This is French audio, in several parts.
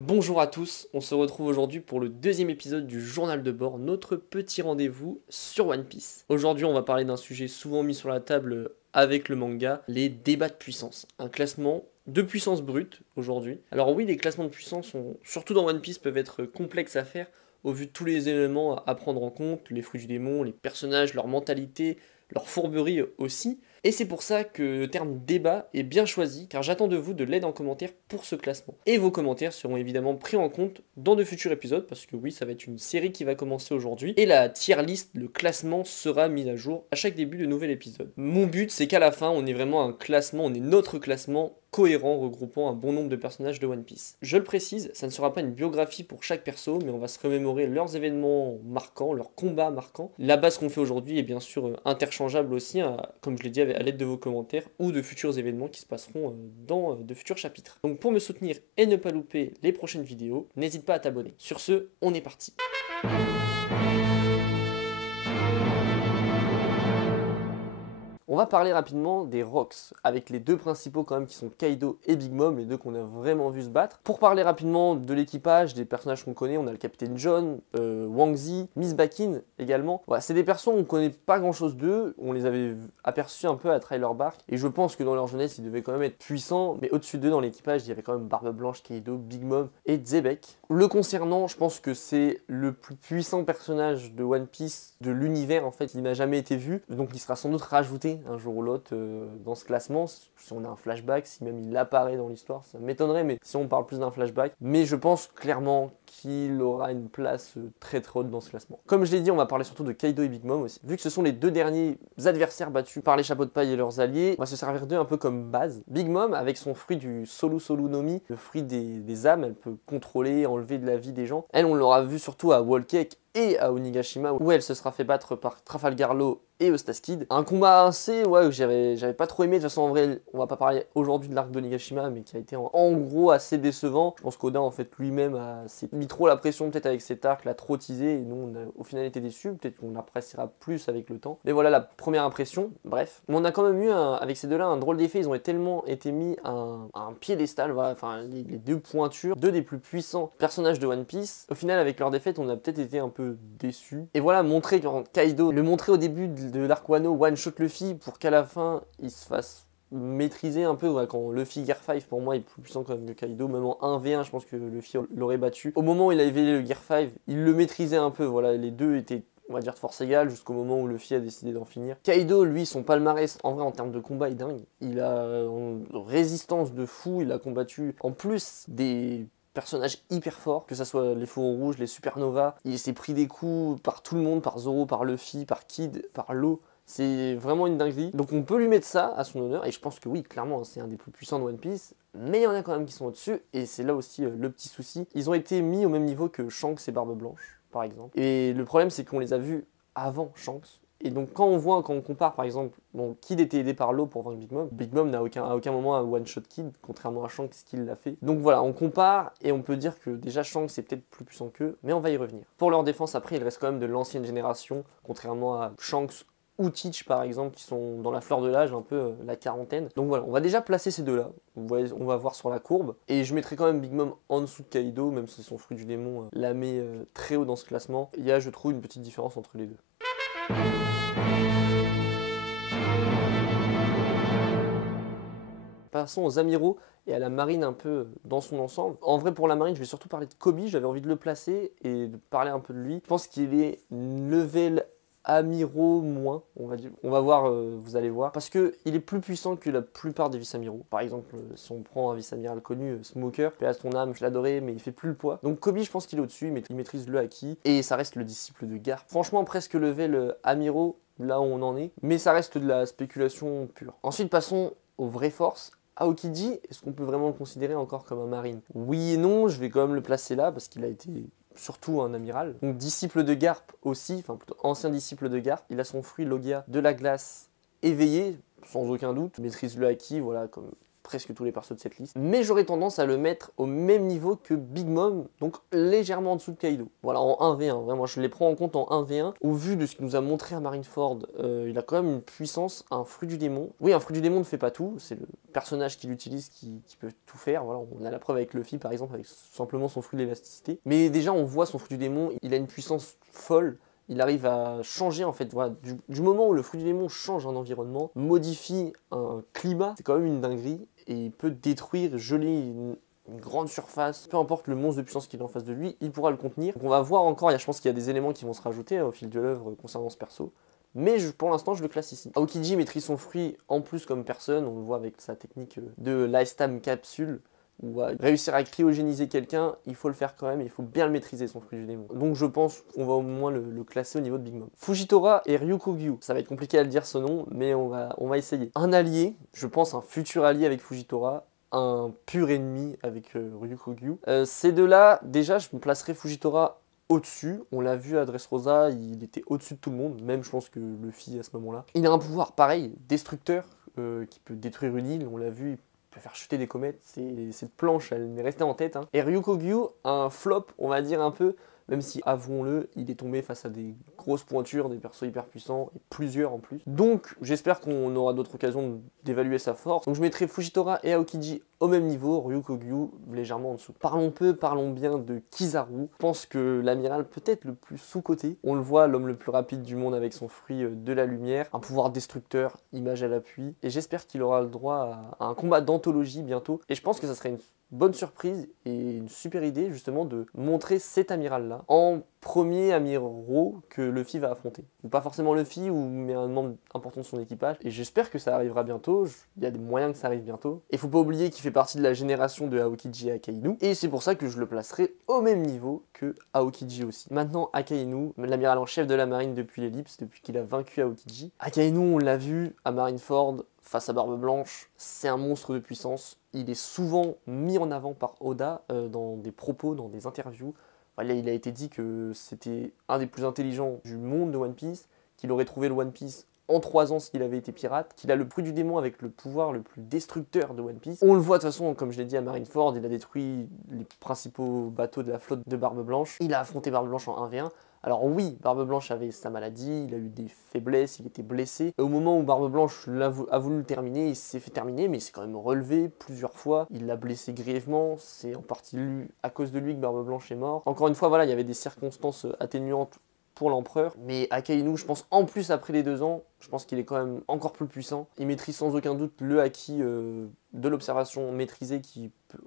Bonjour à tous, on se retrouve aujourd'hui pour le deuxième épisode du journal de bord, notre petit rendez-vous sur One Piece. Aujourd'hui on va parler d'un sujet souvent mis sur la table avec le manga, les débats de puissance. Un classement de puissance brute aujourd'hui. Alors oui, les classements de puissance, surtout dans One Piece, peuvent être complexes à faire au vu de tous les éléments à prendre en compte, les fruits du démon, les personnages, leur mentalité, leur fourberie aussi. Et c'est pour ça que le terme débat est bien choisi, car j'attends de vous de l'aide en commentaire pour ce classement. Et vos commentaires seront évidemment pris en compte dans de futurs épisodes, parce que oui, ça va être une série qui va commencer aujourd'hui. Et la tier list, le classement sera mis à jour à chaque début de nouvel épisode. Mon but, c'est qu'à la fin, on ait vraiment un classement, on ait notre classement cohérent regroupant un bon nombre de personnages de One Piece. Je le précise, ça ne sera pas une biographie pour chaque perso, mais on va se remémorer leurs événements marquants, leurs combats marquants. La base qu'on fait aujourd'hui est bien sûr interchangeable aussi, comme je l'ai dit, à l'aide de vos commentaires ou de futurs événements qui se passeront dans de futurs chapitres. Donc pour me soutenir et ne pas louper les prochaines vidéos, n'hésite pas à t'abonner. Sur ce, on est parti. On va parler rapidement des Rocks, avec les deux principaux quand même qui sont Kaido et Big Mom, les deux qu'on a vraiment vu se battre. Pour parler rapidement de l'équipage, des personnages qu'on connaît, on a le capitaine John, Wang Zi, Miss Bakin également. Voilà, c'est des personnes on connaît pas grand chose d'eux, on les avait aperçus un peu à Trailer Bark, et je pense que dans leur jeunesse ils devaient quand même être puissants, mais au-dessus d'eux dans l'équipage il y avait quand même Barbe Blanche, Kaido, Big Mom et Zebek. Le concernant, je pense que c'est le plus puissant personnage de One Piece, de l'univers en fait, il n'a jamais été vu, donc il sera sans doute rajouté un jour ou l'autre dans ce classement, si on a un flashback, si même il apparaît dans l'histoire, ça m'étonnerait, mais si on parle plus d'un flashback, mais je pense clairement qu'il aura une place très très haute dans ce classement. Comme je l'ai dit, on va parler surtout de Kaido et Big Mom aussi. Vu que ce sont les deux derniers adversaires battus par les chapeaux de paille et leurs alliés, on va se servir d'eux un peu comme base. Big Mom, avec son fruit du Solu Solu Nomi, le fruit des âmes, elle peut contrôler, enlever de la vie des gens. Elle, on l'aura vu surtout à Whole Cake et à Onigashima, où elle se sera fait battre par Trafalgar Law et Eustace Kid. Un combat assez, ouais, j'avais pas trop aimé. De toute façon, en vrai, on va pas parler aujourd'hui de l'arc d'Onigashima, mais qui a été en gros assez décevant. Je pense qu'Oda, en fait, lui-même s'est mis trop la pression, peut-être avec cet arc, l'a trop teasé, et nous, on a au final été déçus. Peut-être qu'on appréciera plus avec le temps. Mais voilà la première impression, bref. Mais on a quand même eu, avec ces deux-là, un drôle d'effet. Ils ont tellement été mis à un piédestal, voilà, enfin, les deux pointures, deux des plus puissants personnages de One Piece. Au final, avec leur défaite, on a peut-être été un peu déçus. Et voilà, montrer quand Kaido, le montrer au début de l'arc Wano, one-shot Luffy, pour qu'à la fin, il se fasse maîtriser un peu, ouais, quand Luffy Gear 5 pour moi est plus puissant quand même que Kaido, même en 1v1 je pense que Luffy l'aurait battu. Au moment où il a éveillé le Gear 5, il le maîtrisait un peu, voilà, les deux étaient, on va dire, de force égale jusqu'au moment où Luffy a décidé d'en finir. Kaido, lui, son palmarès, en vrai, en termes de combat, est dingue. Il a une résistance de fou, il a combattu en plus des personnages hyper forts, que ce soit les Faucons Rouges, les Supernovas. Il s'est pris des coups par tout le monde, par Zoro, par Luffy, par Kid, par Law. C'est vraiment une dinguerie. Donc on peut lui mettre ça à son honneur, et je pense que oui, clairement, c'est un des plus puissants de One Piece, mais il y en a quand même qui sont au-dessus, et c'est là aussi le petit souci. Ils ont été mis au même niveau que Shanks et Barbe Blanche, par exemple. Et le problème, c'est qu'on les a vus avant Shanks. Et donc quand on compare par exemple, bon, Kid était aidé par Law pour vaincre Big Mom n'a à aucun moment un one-shot Kid, contrairement à Shanks qui l'a fait. Donc voilà, on compare et on peut dire que déjà Shanks est peut-être plus puissant qu'eux, mais on va y revenir. Pour leur défense après, il reste quand même de l'ancienne génération, contrairement à Shanks ou Teach par exemple, qui sont dans la fleur de l'âge, un peu la quarantaine. Donc voilà, on va déjà placer ces deux-là, on va voir sur la courbe, et je mettrai quand même Big Mom en dessous de Kaido, même si son fruit du démon la met très haut dans ce classement. Il y a, je trouve, une petite différence entre les deux. Passons aux amiraux et à la marine un peu dans son ensemble. En vrai, pour la marine, je vais surtout parler de Kobe, j'avais envie de le placer et de parler un peu de lui. Je pense qu'il est level amiraux moins, on va voir, vous allez voir, parce que il est plus puissant que la plupart des vice-amiraux. Par exemple, si on prend un vice-amiral connu, Smoker, paix à son âme, je l'adorais, mais il fait plus le poids. Donc Kobe, je pense qu'il est au-dessus, mais il maîtrise le haki, et ça reste le disciple de Garp. Franchement, presque level amiraux, là où on en est, mais ça reste de la spéculation pure. Ensuite, passons aux vraies forces. Aokiji, est-ce qu'on peut vraiment le considérer encore comme un marine? Oui et non, je vais quand même le placer là, parce qu'il a été surtout un amiral. Donc disciple de Garp aussi, enfin plutôt ancien disciple de Garp. Il a son fruit Logia de la glace éveillé, sans aucun doute. Maîtrise le haki, voilà, comme presque tous les persos de cette liste. Mais j'aurais tendance à le mettre au même niveau que Big Mom, donc légèrement en dessous de Kaido. Voilà, en 1v1, vraiment, je les prends en compte en 1v1. Au vu de ce qu'il nous a montré à Marineford, il a quand même une puissance, un fruit du démon. Oui, un fruit du démon ne fait pas tout, c'est le personnage qui l'utilise qui peut tout faire. Voilà, on a la preuve avec Luffy par exemple, avec simplement son fruit de l'élasticité. Mais déjà, on voit son fruit du démon, il a une puissance folle. Il arrive à changer en fait, voilà, du moment où le fruit du démon change un environnement, modifie un climat, c'est quand même une dinguerie, et il peut détruire, geler une grande surface, peu importe le monstre de puissance qu'il a en face de lui, il pourra le contenir. Donc on va voir encore, je pense qu'il y a des éléments qui vont se rajouter au fil de l'œuvre concernant ce perso. Mais pour l'instant, je le classe ici. Aokiji maîtrise son fruit en plus comme personne, on le voit avec sa technique de lifetime capsule, ou à réussir à cryogéniser quelqu'un, il faut le faire quand même, il faut bien le maîtriser son fruit du démon. Donc je pense qu'on va au moins le classer au niveau de Big Mom. Fujitora et Ryukogyu, ça va être compliqué à le dire ce nom, mais on va essayer. Un allié, je pense un futur allié avec Fujitora, un pur ennemi avec Ryukogyu. Ces deux-là, déjà je me placerai Fujitora au-dessus, on l'a vu à Dressrosa, il était au-dessus de tout le monde, même je pense que Luffy à ce moment-là. Il a un pouvoir pareil, destructeur, qui peut détruire une île, on l'a vu, il peut faire chuter des comètes, cette planche elle m'est restée en tête. Hein. Et Ryukogyu, un flop, on va dire un peu, même si, avouons-le, il est tombé face à des grosses pointures, des persos hyper puissants, et plusieurs en plus. Donc, j'espère qu'on aura d'autres occasions d'évaluer sa force. Donc je mettrai Fujitora et Aokiji au même niveau, Ryukogyu légèrement en dessous. Parlons peu, parlons bien de Kizaru. Je pense que l'amiral peut-être le plus sous-coté. On le voit, l'homme le plus rapide du monde avec son fruit de la lumière, un pouvoir destructeur, image à l'appui. Et j'espère qu'il aura le droit à un combat d'anthologie bientôt. Et je pense que ça serait une bonne surprise et une super idée justement de montrer cet amiral là en premier amiraux que Luffy va affronter. Ou pas forcément Luffy, mais un membre important de son équipage. Et j'espère que ça arrivera bientôt, il y a des moyens que ça arrive bientôt. Et faut pas oublier qu'il fait partie de la génération de Aokiji et Akainu. Et c'est pour ça que je le placerai au même niveau que Aokiji aussi. Maintenant Akainu, l'amiral en chef de la marine depuis l'ellipse, depuis qu'il a vaincu Aokiji. Akainu on l'a vu à Marineford, face à Barbe Blanche, c'est un monstre de puissance. Il est souvent mis en avant par Oda dans des propos, dans des interviews. Enfin, il a été dit que c'était un des plus intelligents du monde de One Piece, qu'il aurait trouvé le One Piece en 3 ans s'il avait été pirate, qu'il a le fruit du démon avec le pouvoir le plus destructeur de One Piece. On le voit de toute façon, comme je l'ai dit à Marineford, il a détruit les principaux bateaux de la flotte de Barbe Blanche. Il a affronté Barbe Blanche en 1v1. Alors oui, Barbe Blanche avait sa maladie, il a eu des faiblesses, il était blessé. Et au moment où Barbe Blanche a voulu le terminer, il s'est fait terminer, mais il s'est quand même relevé plusieurs fois. Il l'a blessé grièvement, c'est en partie à cause de lui que Barbe Blanche est mort. Encore une fois, voilà, il y avait des circonstances atténuantes pour l'empereur, mais Akainu, je pense en plus après les 2 ans, je pense qu'il est quand même encore plus puissant. Il maîtrise sans aucun doute le haki de l'observation maîtrisée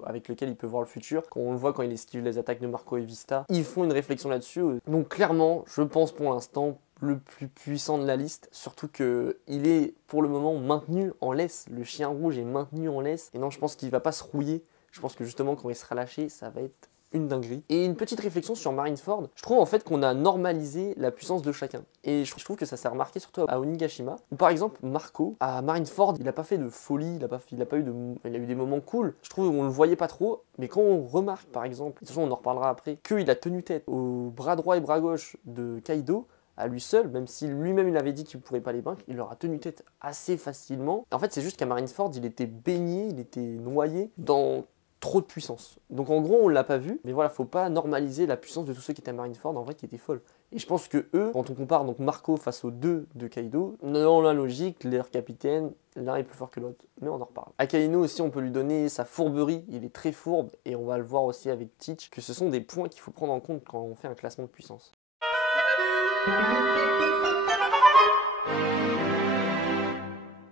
avec lequel il peut voir le futur. Quand on le voit quand il esquive les attaques de Marco et Vista, ils font une réflexion là-dessus. Donc clairement, je pense pour l'instant le plus puissant de la liste, surtout que il est pour le moment maintenu en laisse. Le chien rouge est maintenu en laisse, et non, je pense qu'il va pas se rouiller. Je pense que justement quand il sera lâché, ça va être une dinguerie. Et une petite réflexion sur Marineford, je trouve en fait qu'on a normalisé la puissance de chacun. Et je trouve que ça s'est remarqué surtout à Onigashima, où par exemple Marco, à Marineford, il a pas fait de folie, il a eu des moments cool. Je trouve qu'on le voyait pas trop, mais quand on remarque par exemple, de toute façon on en reparlera après, qu'il a tenu tête au bras droit et bras gauche de Kaido, à lui seul, même si lui-même il avait dit qu'il ne pourrait pas les vaincre, il leur a tenu tête assez facilement. En fait c'est juste qu'à Marineford, il était baigné, il était noyé dans trop de puissance. Donc en gros, on l'a pas vu, mais voilà, faut pas normaliser la puissance de tous ceux qui étaient à Marineford, en vrai, qui étaient folles. Et je pense que eux, quand on compare donc Marco face aux 2 de Kaido, dans la logique, leur capitaine, l'un est plus fort que l'autre, mais on en reparle. Akainu aussi, on peut lui donner sa fourberie, il est très fourbe, et on va le voir aussi avec Teach, que ce sont des points qu'il faut prendre en compte quand on fait un classement de puissance.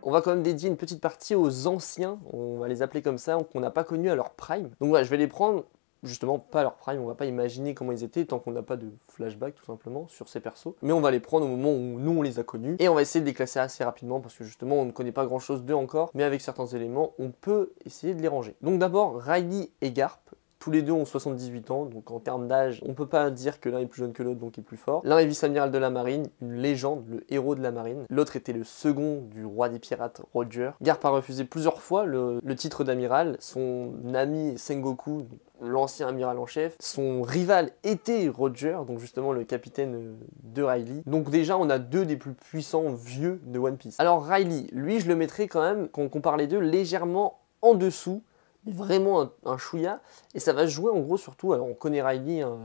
On va quand même dédier une petite partie aux anciens, on va les appeler comme ça, qu'on n'a pas connus à leur prime. Donc voilà, je vais les prendre, justement, pas à leur prime, on va pas imaginer comment ils étaient tant qu'on n'a pas de flashback tout simplement sur ces persos. Mais on va les prendre au moment où nous on les a connus, et on va essayer de les classer assez rapidement parce que justement on ne connaît pas grand chose d'eux encore, mais avec certains éléments, on peut essayer de les ranger. Donc d'abord, Riley et Garp. Tous les deux ont 78 ans, donc en termes d'âge, on peut pas dire que l'un est plus jeune que l'autre, donc il est plus fort. L'un est vice-amiral de la marine, une légende, le héros de la marine. L'autre était le second du roi des pirates, Roger. Garp a refusé plusieurs fois le titre d'amiral. Son ami Sengoku, l'ancien amiral en chef, son rival était Roger, donc justement le capitaine de Riley. Donc déjà, on a 2 des plus puissants vieux de One Piece. Alors Riley, lui, je le mettrais quand même, quand on compare les deux, légèrement en dessous, mais vraiment un chouïa. Et ça va se jouer en gros surtout, alors on connaît Riley, un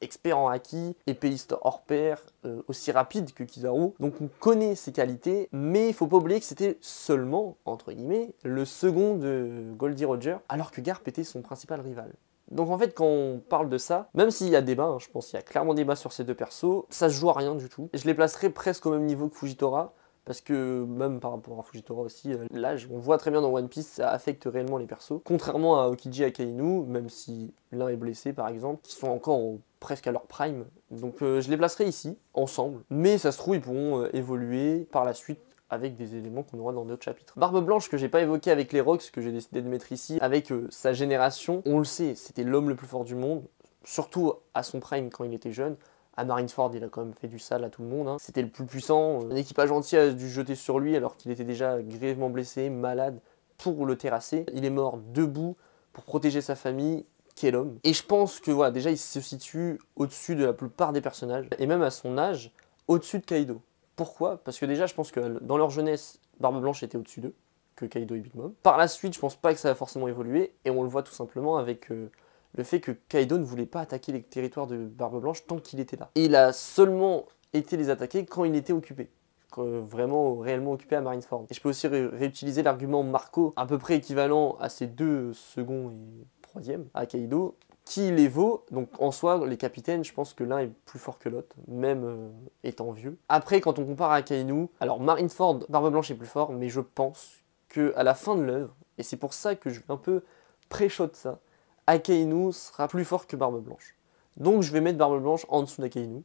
expert en haki, épéiste hors pair, aussi rapide que Kizaru. Donc on connaît ses qualités, mais il faut pas oublier que c'était seulement, entre guillemets, le second de Goldie Roger, alors que Garp était son principal rival. Donc en fait quand on parle de ça, même s'il y a débat, hein, je pense qu'il y a clairement débat sur ces deux persos, ça se joue à rien du tout. Je les placerai presque au même niveau que Fujitora, parce que même par rapport à Fujitora aussi, l'âge, on voit très bien dans One Piece, ça affecte réellement les persos. Contrairement à Aokiji et Akainu, même si l'un est blessé par exemple, qui sont encore presque à leur prime. Donc je les placerai ici, ensemble. Mais ça se trouve, ils pourront évoluer par la suite avec des éléments qu'on aura dans d'autres chapitres. Barbe Blanche que j'ai pas évoqué avec les Rocks, que j'ai décidé de mettre ici, avec sa génération, on le sait, c'était l'homme le plus fort du monde, surtout à son prime quand il était jeune. À Marineford, il a quand même fait du sale à tout le monde. Hein. C'était le plus puissant. Un équipage entier a dû jeter sur lui alors qu'il était déjà grièvement blessé, malade, pour le terrasser. Il est mort debout pour protéger sa famille. Quel homme. Et je pense que voilà, déjà il se situe au-dessus de la plupart des personnages. Et même à son âge, au-dessus de Kaido. Pourquoi? Parce que déjà je pense que dans leur jeunesse, Barbe Blanche était au-dessus d'eux, que Kaido et Big Mom. Par la suite, je pense pas que ça va forcément évoluer. Et on le voit tout simplement avec... le fait que Kaido ne voulait pas attaquer les territoires de Barbe Blanche tant qu'il était là. Et il a seulement été les attaquer quand il était occupé. Vraiment réellement occupé à Marineford. Et je peux aussi réutiliser l'argument Marco, à peu près équivalent à ces deux seconds et troisième, à Kaido, qui les vaut. Donc en soi, les capitaines, je pense que l'un est plus fort que l'autre, même étant vieux. Après, quand on compare à Akainu, alors Marineford, Barbe Blanche est plus fort, mais je pense qu'à la fin de l'œuvre, et c'est pour ça que je vais un peu pré-shot ça, Akainu sera plus fort que Barbe Blanche. Donc je vais mettre Barbe Blanche en dessous d'Akainu,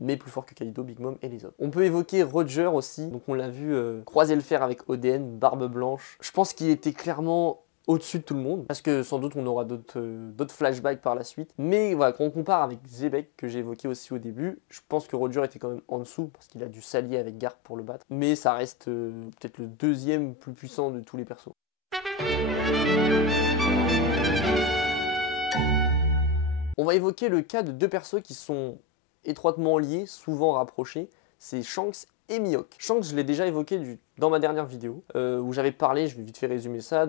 mais plus fort que Kaido, Big Mom et les autres. On peut évoquer Roger aussi, donc on l'a vu croiser le fer avec Oden, Barbe Blanche. Je pense qu'il était clairement au-dessus de tout le monde, parce que sans doute on aura d'autres flashbacks par la suite. Mais voilà, quand on compare avec Zebek, que j'ai évoqué aussi au début, je pense que Roger était quand même en dessous, parce qu'il a dû s'allier avec Garp pour le battre. Mais ça reste peut-être le deuxième plus puissant de tous les persos. On va évoquer le cas de deux persos qui sont étroitement liés, souvent rapprochés, c'est Shanks et Mihawk. Shanks, je l'ai déjà évoqué dans ma dernière vidéo, où j'avais parlé, je vais vite fait résumer ça,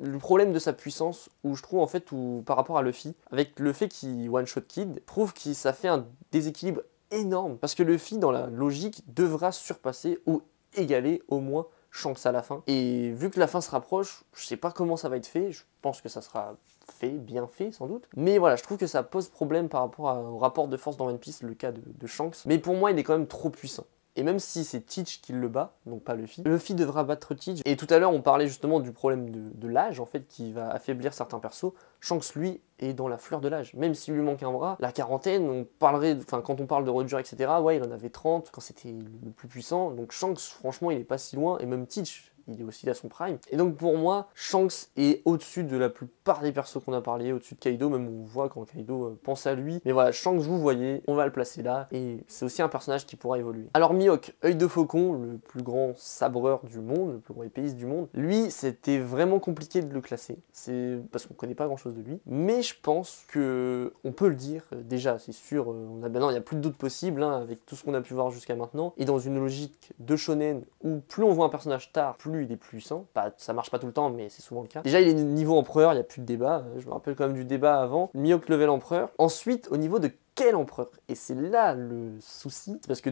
le problème de sa puissance, où je trouve en fait, par rapport à Luffy, avec le fait qu'il one-shot Kid, prouve que ça fait un déséquilibre énorme, parce que Luffy, dans la logique, devra surpasser ou égaler au moins Shanks à la fin. Et vu que la fin se rapproche, je sais pas comment ça va être fait, je pense que ça sera bien fait sans doute. Mais voilà, je trouve que ça pose problème par rapport au rapport de force dans One Piece, le cas de Shanks. Mais pour moi, il est quand même trop puissant. Et même si c'est Teach qui le bat, donc pas Luffy, Luffy devra battre Teach. Et tout à l'heure, on parlait justement du problème de l'âge, en fait, qui va affaiblir certains persos. Shanks, lui, est dans la fleur de l'âge. Même s'il lui manque un bras, la quarantaine, quand on parle de Roger, etc., ouais, il en avait 30 quand c'était le plus puissant. Donc Shanks, franchement, il est pas si loin. Et même Teach, il est aussi à son prime. Et donc pour moi, Shanks est au-dessus de la plupart des persos qu'on a parlé, au-dessus de Kaido, même on voit quand Kaido pense à lui. Mais voilà, Shanks, vous voyez, on va le placer là, et c'est aussi un personnage qui pourra évoluer. Alors Mihawk, œil de faucon, le plus grand sabreur du monde, le plus grand épéiste du monde, lui, c'était vraiment compliqué de le classer. C'est parce qu'on connaît pas grand-chose de lui. Mais je pense que on peut le dire, déjà, c'est sûr, maintenant il n'y a plus de doute possible, hein, avec tout ce qu'on a pu voir jusqu'à maintenant, et dans une logique de shonen où plus on voit un personnage tard, plus il est puissant. Ça marche pas tout le temps, mais c'est souvent le cas. Déjà, il est niveau empereur, il n'y a plus de débat. Je me rappelle quand même du débat avant. Mihawk level empereur. Ensuite, au niveau de quel empereur? Et c'est là le souci, parce que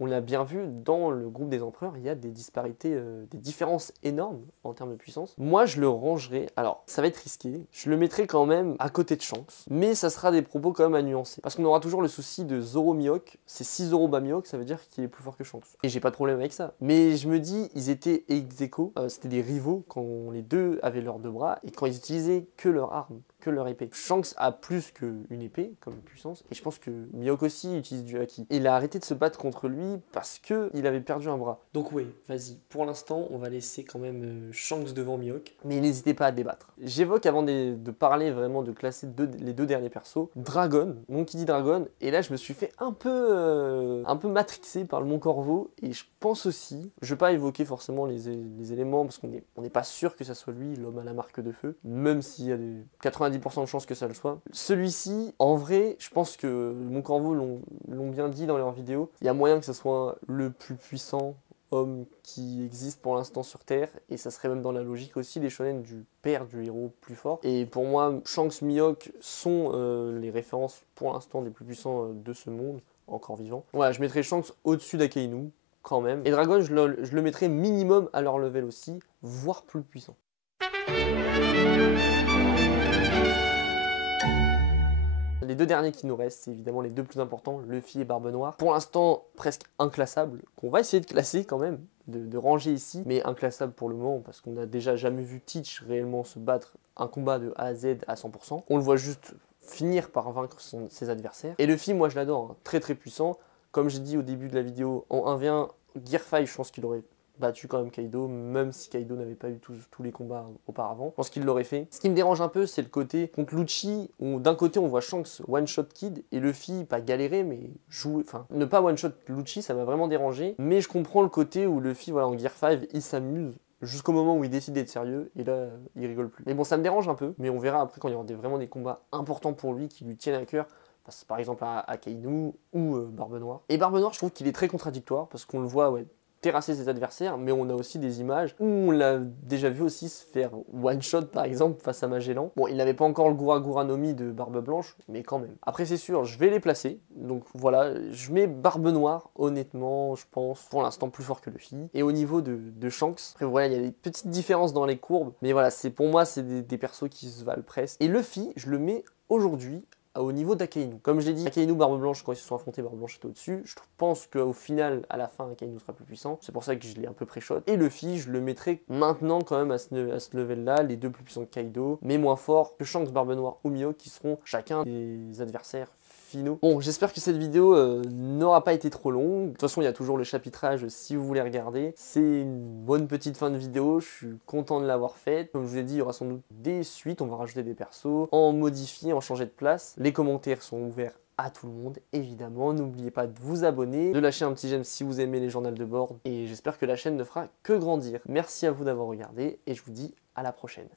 on l'a bien vu, dans le groupe des empereurs, il y a des disparités, des différences énormes en termes de puissance. Moi, je le rangerai, alors ça va être risqué, je le mettrai quand même à côté de Shanks, mais ça sera des propos quand même à nuancer. Parce qu'on aura toujours le souci de Zoro Mihawk, c'est 6 Zoro bas Mihawk, ça veut dire qu'il est plus fort que Shanks. Et j'ai pas de problème avec ça. Mais je me dis, ils étaient ex-aequo, c'était des rivaux quand les deux avaient leurs deux bras, et quand ils utilisaient que leur arme, que leur épée. Shanks a plus qu'une épée comme puissance, et je pense que Mihawk aussi utilise du haki. Et il a arrêté de se battre contre lui parce qu'il avait perdu un bras. Donc oui, vas-y, pour l'instant, on va laisser quand même Shanks devant Mihawk, mais n'hésitez pas à débattre. J'évoque avant de parler vraiment, de classer les deux derniers persos, Dragon, Monkey D. Dragon, et là je me suis fait un peu matrixé par le Mont Corvo, et je pense aussi, je vais pas évoquer forcément les éléments, parce qu'on n'est pas sûr que ça soit lui, l'homme à la marque de feu, même s'il y a des 90% de chances que ça le soit. Celui-ci, en vrai, je pense que Mon Corvo l'ont bien dit dans leur vidéo, il y a moyen que ce soit le plus puissant hommes qui existent pour l'instant sur Terre, et ça serait même dans la logique aussi les shonen du père du héros plus fort. Et pour moi, Shanks, Mihawk sont les références pour l'instant les plus puissants de ce monde, encore vivant. Voilà, je mettrais Shanks au-dessus d'Akainu, quand même. Et Dragon, je le mettrais minimum à leur level aussi, voire plus puissant. Les deux derniers qui nous restent, c'est évidemment les deux plus importants, Luffy et Barbe Noire. Pour l'instant, presque inclassables, qu'on va essayer de classer quand même, de ranger ici, mais inclassable pour le moment, parce qu'on n'a déjà jamais vu Teach réellement se battre un combat de A à Z à 100%. On le voit juste finir par vaincre ses adversaires. Et Luffy, moi je l'adore, hein, très très puissant. Comme j'ai dit au début de la vidéo, en 1v1, Gear 5, je pense qu'il aurait battu quand même Kaido, même si Kaido n'avait pas eu tous les combats auparavant. Je pense qu'il l'aurait fait. Ce qui me dérange un peu, c'est le côté contre Lucci, où d'un côté on voit Shanks one-shot Kid, et Luffy, pas galérer, mais jouer, enfin, ne pas one-shot Lucci, ça m'a vraiment dérangé. Mais je comprends le côté où Luffy, voilà, en Gear 5, il s'amuse, jusqu'au moment où il décide d'être sérieux, et là, il rigole plus. Mais bon, ça me dérange un peu, mais on verra après quand il y aura vraiment des combats importants pour lui, qui lui tiennent à cœur, par exemple à Akainu ou Barbe Noire. Et Barbe Noire, je trouve qu'il est très contradictoire, parce qu'on le voit, ouais, terrasser ses adversaires, mais on a aussi des images où on l'a déjà vu aussi se faire one-shot par exemple face à Magellan. Bon, il n'avait pas encore le Gura Gura no Mi de Barbe Blanche, mais quand même. Après c'est sûr, je vais les placer, donc voilà, je mets Barbe Noire, honnêtement, je pense, pour l'instant plus fort que Luffy. Et au niveau de Shanks, après voilà, il y a des petites différences dans les courbes, mais voilà, pour moi c'est des persos qui se valent presque. Et Luffy, je le mets aujourd'hui au niveau d'Akainu. Comme je l'ai dit, Akainu, Barbe Blanche, quand ils se sont affrontés, Barbe Blanche était au-dessus. Je pense qu'au final, à la fin, Akainu sera plus puissant. C'est pour ça que je l'ai un peu pré-shot. Et Luffy, je le mettrai maintenant quand même à ce level-là, les deux plus puissants que Kaido, mais moins forts que Shanks, Barbe Noire ou Mihawk, qui seront chacun des adversaires finaux. Bon, j'espère que cette vidéo n'aura pas été trop longue. De toute façon, il y a toujours le chapitrage si vous voulez regarder. C'est une bonne petite fin de vidéo, je suis content de l'avoir faite. Comme je vous ai dit, il y aura sans doute des suites, on va rajouter des persos, en modifier, en changer de place. Les commentaires sont ouverts à tout le monde, évidemment. N'oubliez pas de vous abonner, de lâcher un petit j'aime si vous aimez les journaux de bord. Et j'espère que la chaîne ne fera que grandir. Merci à vous d'avoir regardé et je vous dis à la prochaine.